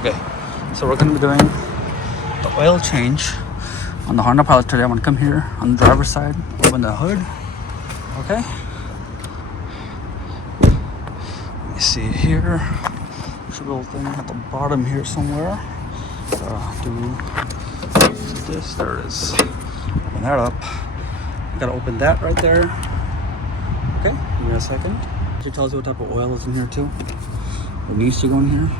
Okay, so we're going to be doing the oil change on the Honda Pilot today. I'm going to come here on the driver's side, open the hood. Okay. Let me see here. Should be a little thing at the bottom here somewhere. Do this. There it is. Open that up. Gotta open that right there. Okay, give me a second. It tells you what type of oil is in here too. What needs to go in here.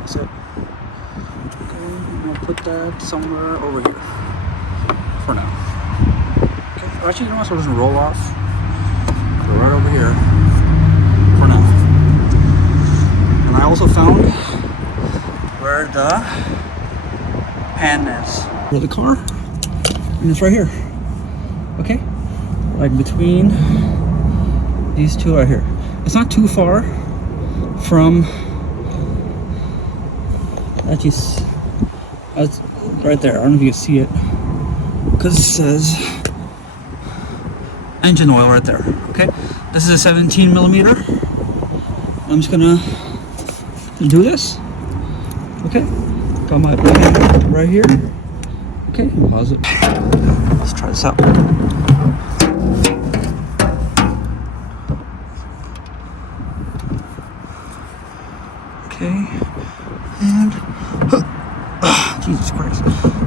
That's it. Okay, I'm gonna put that somewhere over here for now. Okay, actually, you know what? So it doesn't roll off. Go right over here for now. And I also found where the pan is for the car, and it's right here. Okay, like between these two right here. It's not too far from. That's right there. I don't know if you can see it because it says engine oil right there. Okay, this is a 17 millimeter. I'm just gonna do this. Okay, got my plug right here. Okay, pause it. Let's try this out. Okay, and Jesus Christ,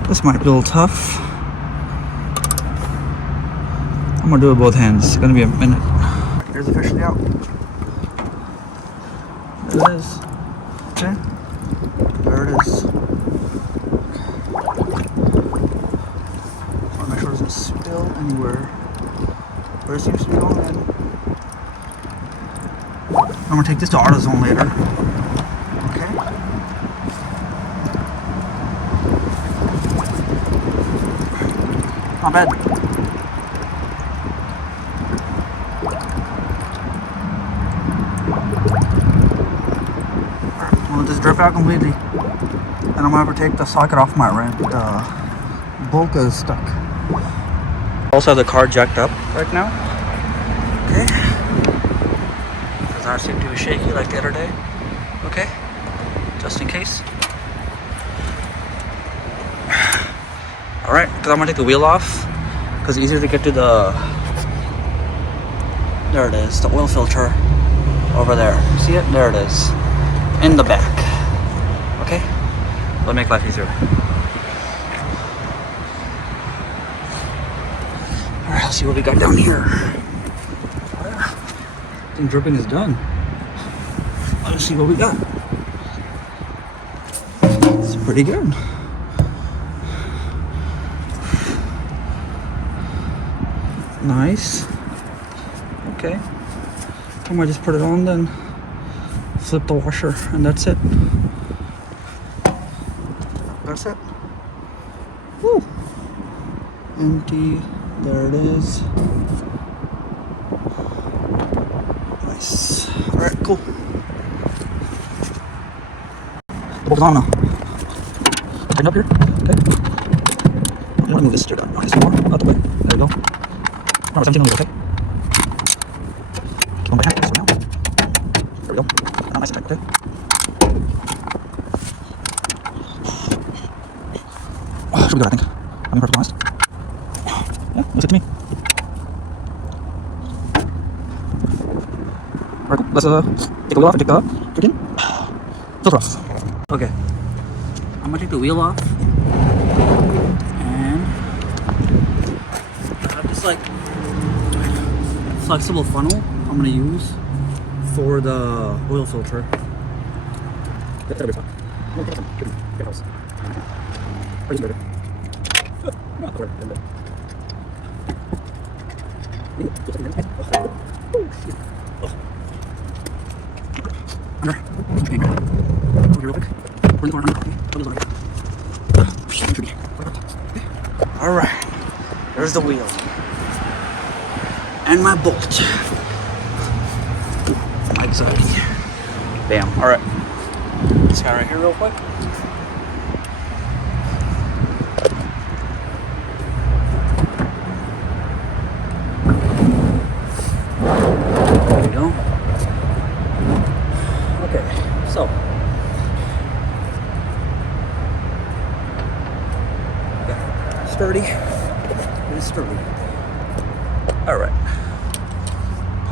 this might be a little tough. I'm gonna do it with both hands. It's gonna be a minute. Here's officially out. There it is. Okay, there it is. I want to make sure it doesn't spill anywhere. Where it seems to be going in. I'm gonna take this to AutoZone later. Not bad. I'm gonna just drip out completely. And I'm gonna have to take the socket off my wrench. The bolt is stuck. Also have the car jacked up right now. Okay. Because I seem to be shaky like the other day. Okay. Just in case. Alright, because I'm going to take the wheel off because it's easier to get to the, there it is, the oil filter over there. See it? There it is. In the back. Okay? That'll make life easier. Alright, let's see what we got down here. I think dripping is done. Let's see what we got. It's pretty good. Nice. Okay. I might just put it on then. Flip the washer and that's it. That's it. Woo. Empty. There it is. Nice. Alright, cool. The bolt is on now. Bring up here. Okay. I'm gonna move this straight down. Okay, some more. Out the way. There we go. No, 17 millimeters, okay? Keep on by hand, slow down. There we go. Now nice and tight, okay? Oh, should be good, I think. I'm being perfectly honest. Yeah, looks good to me. Alright, cool. Let's take the wheel off and take the freaking filter off. Okay. I'm gonna take the wheel off. And I have this like flexible funnel I'm gonna use for the oil filter. Alright, there's the wheel and my bolt. Anxiety. Bam. Alright. This guy right here real quick.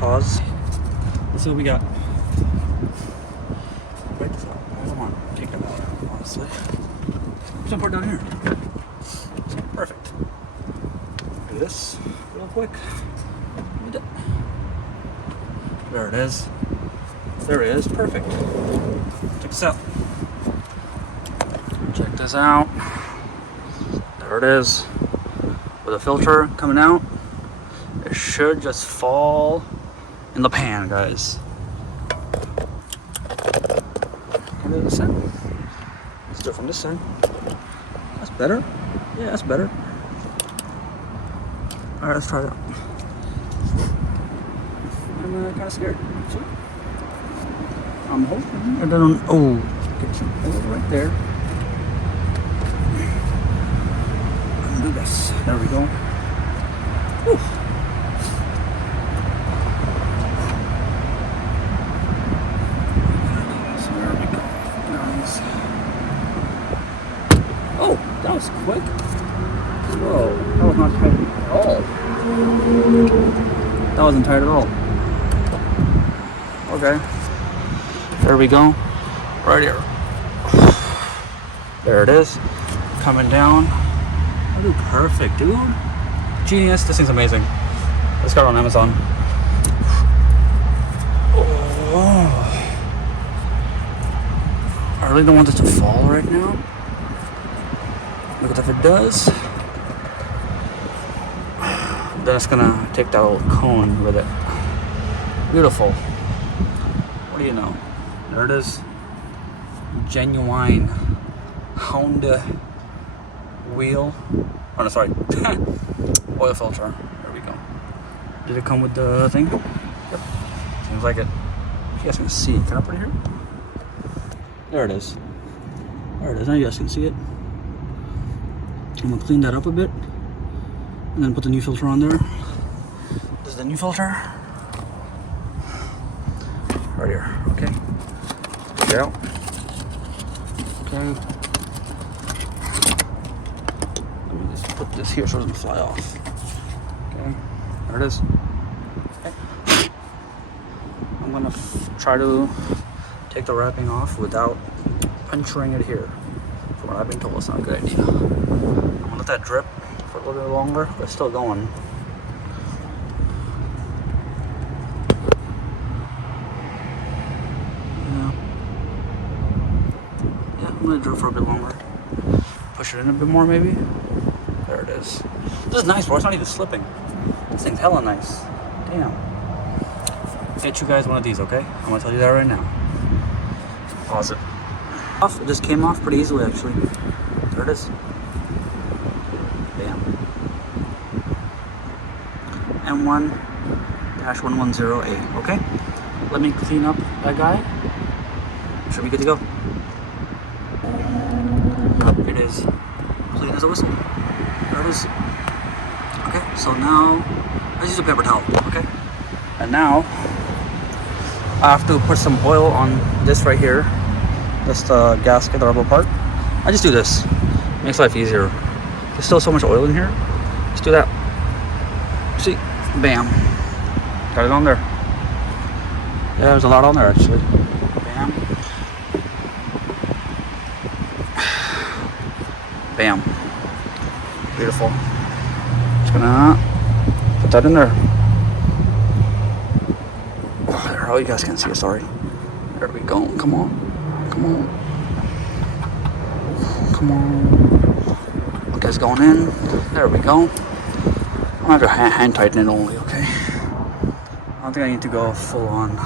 pause. Let's see what we got. Break this out. I don't want to take it out, honestly. Just put it down here. Perfect. Do this real quick. There it is. There it is. Perfect. Check this out. Check this out. There it is. With a filter coming out, it should just fall in the pan, guys. Can we do this side? Let's do it from this side. That's better. Yeah, that's better. All right, let's try it out. I'm kind of scared. See? I'm hoping I don't. Oh, okay. Right there. Do this. There we go. Whew. So there we go. Nice. Oh, that was quick. Whoa, that was not tight at all. That wasn't tight at all. Okay. There we go. Right here. There it is. Coming down. That'll do perfect, dude. Genius. This thing's amazing. Let's got it on Amazon. Oh. I really don't want this to fall right now. Look if it does. Then it's gonna take that little cone with it. Beautiful. What do you know? There it is. Genuine Honda wheel. Oh no, sorry. Oil filter. There we go. Did it come with the thing? Yep. Seems like it. You guys can see. Can I put it here? There it is. There it is. Now you guys can see it. I'm gonna clean that up a bit. And then put the new filter on there. This is the new filter. Right here. Okay. Take it out. Okay. Put this here so it doesn't fly off. Okay, there it is. Okay. I'm gonna try to take the wrapping off without puncturing it here. From what I've been told, it's not a good idea. I'm gonna let that drip for a little bit longer, but it's still going. Yeah, I'm gonna drip for a bit longer. Push it in a bit more, maybe. There it is. This is nice, bro. It's not even slipping. This thing's hella nice. Damn. Get you guys one of these, okay? I'm gonna tell you that right now. Pause it. Off. It just came off pretty easily, actually. There it is. Bam. M1-110A. Okay. Let me clean up that guy. Should be good to go. It is clean as a whistle. There it is. Okay, so now let's use a paper towel, okay? And now I have to put some oil on this right here. This gasket, the rubber part. I just do this. Makes life easier. There's still so much oil in here. Just do that. See? Bam. Got it on there. Yeah, there's a lot on there actually. Bam. Bam. Beautiful. Just gonna put that in there. Oh, there, oh, you guys can see it, sorry. There we go. Come on. Come on. Come on. Okay, it's going in. There we go. I'm gonna have to hand tighten it only, okay? I don't think I need to go full on.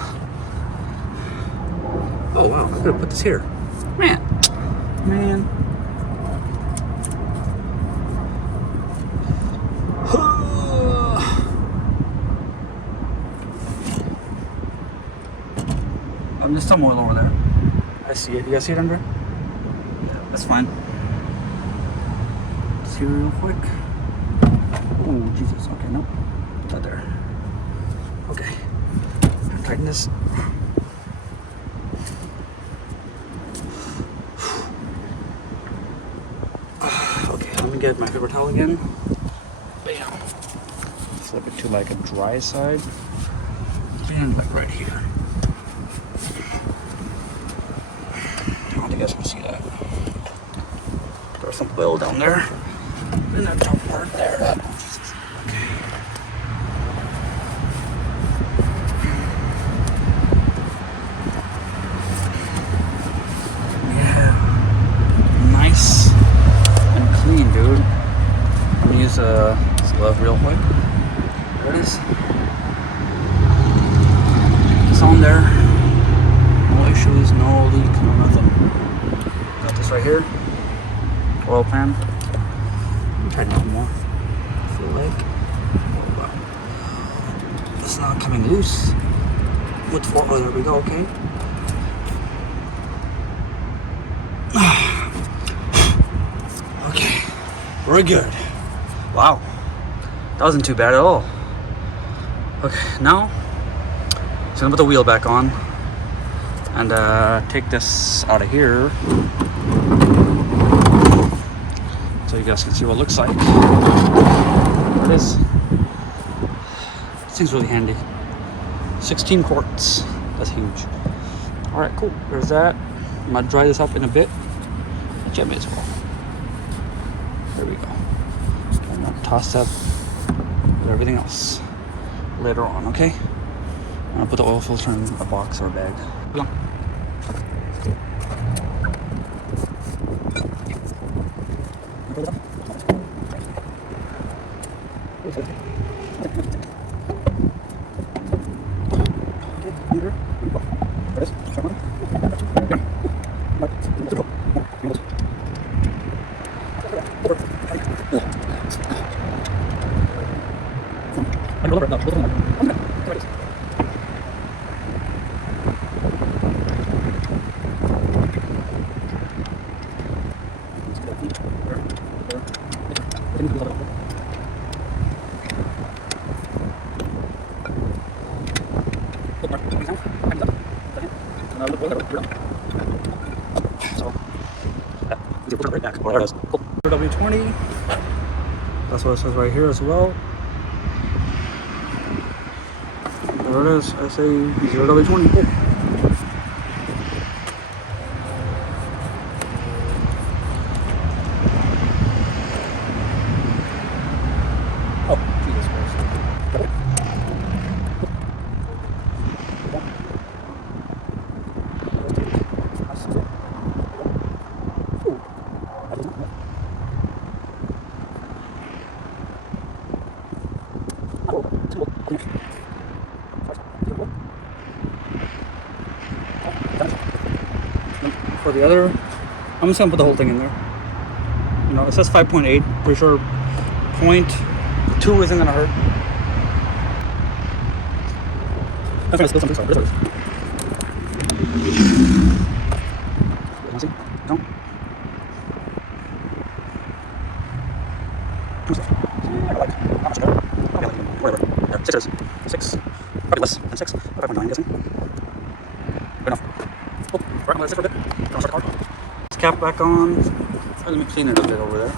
Oh wow, I could have put this here. Man. There's some oil over there. I see it. You guys see it under? Yeah, that's fine. See it real quick. Oh, Jesus. Okay, nope. Put that there. Okay. Tighten this. Okay, let me get my paper towel again. Bam. Flip it to like a dry side. And like right here. I don't think you guys can see that. There's some oil down there. In that top part there. Okay. Yeah. Nice and clean, dude. I'm gonna use this glove real quick. There it is. It's on there. No issues, no leak, no nothing. Got this right here. Oil pan. Tighten up more. I feel like. Oh, wow. It's not coming loose. With four. Oh, there we go. Okay. Okay. We're good. Wow. That wasn't too bad at all. Okay, now just gonna put the wheel back on and take this out of here so you guys can see what it looks like. There it is. This thing's really handy. 16 quarts. That's huge. Alright, cool. There's that. I'm gonna dry this up in a bit. Actually, I may as well. There we go. I'm gonna toss that with everything else later on, okay? I'm gonna put the oil filter in a box or a bag. Come on. W20. That's what it says right here as well. There it is. I say 0W20. Oh, Jesus Christ. For the other, I'm just gonna put the whole thing in there. You know, it says 5.8. Pretty sure 0.2 isn't gonna hurt. I'm trying to spill something. Sorry. This is. See? No. Like, how much more? Probably like, whatever. There, 6 is 6. Probably less than 6. 5.9, I'm guessing. Good enough. Cool. Right, I'm gonna sit for a bit. I'll start the car. This cap back on. Let me clean it a bit over there.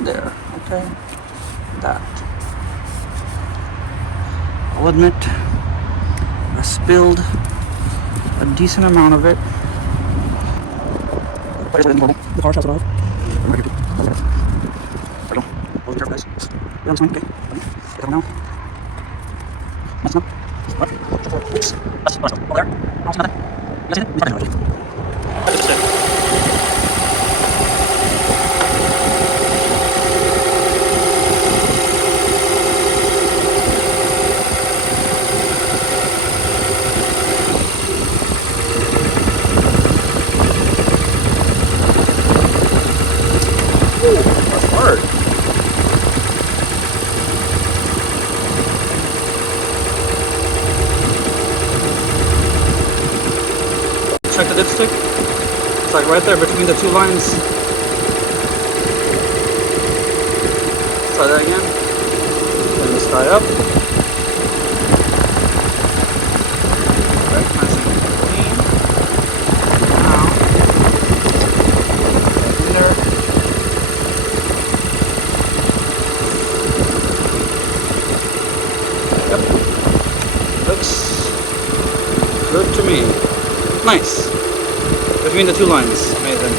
There. Okay. That. I'll admit, I spilled a decent amount of it. The car shuts it off. There we go. Hold it careful, guys. Yeah, I'm fine. Okay. Get now. That's enough. What? Oops. That's enough. Over there. I don't see nothing. You guys see it? That's it. That's hard. Check the dipstick. It's like right there between the two lines. Try that again. Turn this guy up. Right, nice and clean. Now, in there. Yep. Good to me. Nice. Between the two lines. Amazing.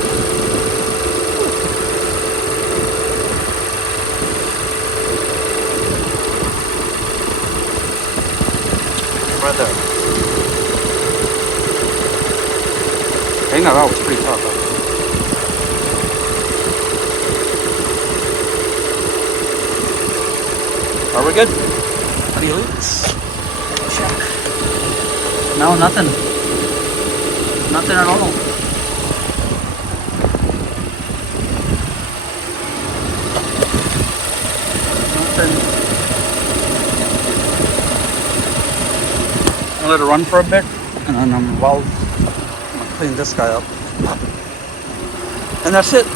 Right there. Getting that out was pretty tough. Are we good? Any leaks? Check. No, nothing. Nothing at all. Nothing. I'll let it run for a bit, and then I'm gonna clean this guy up. And that's it.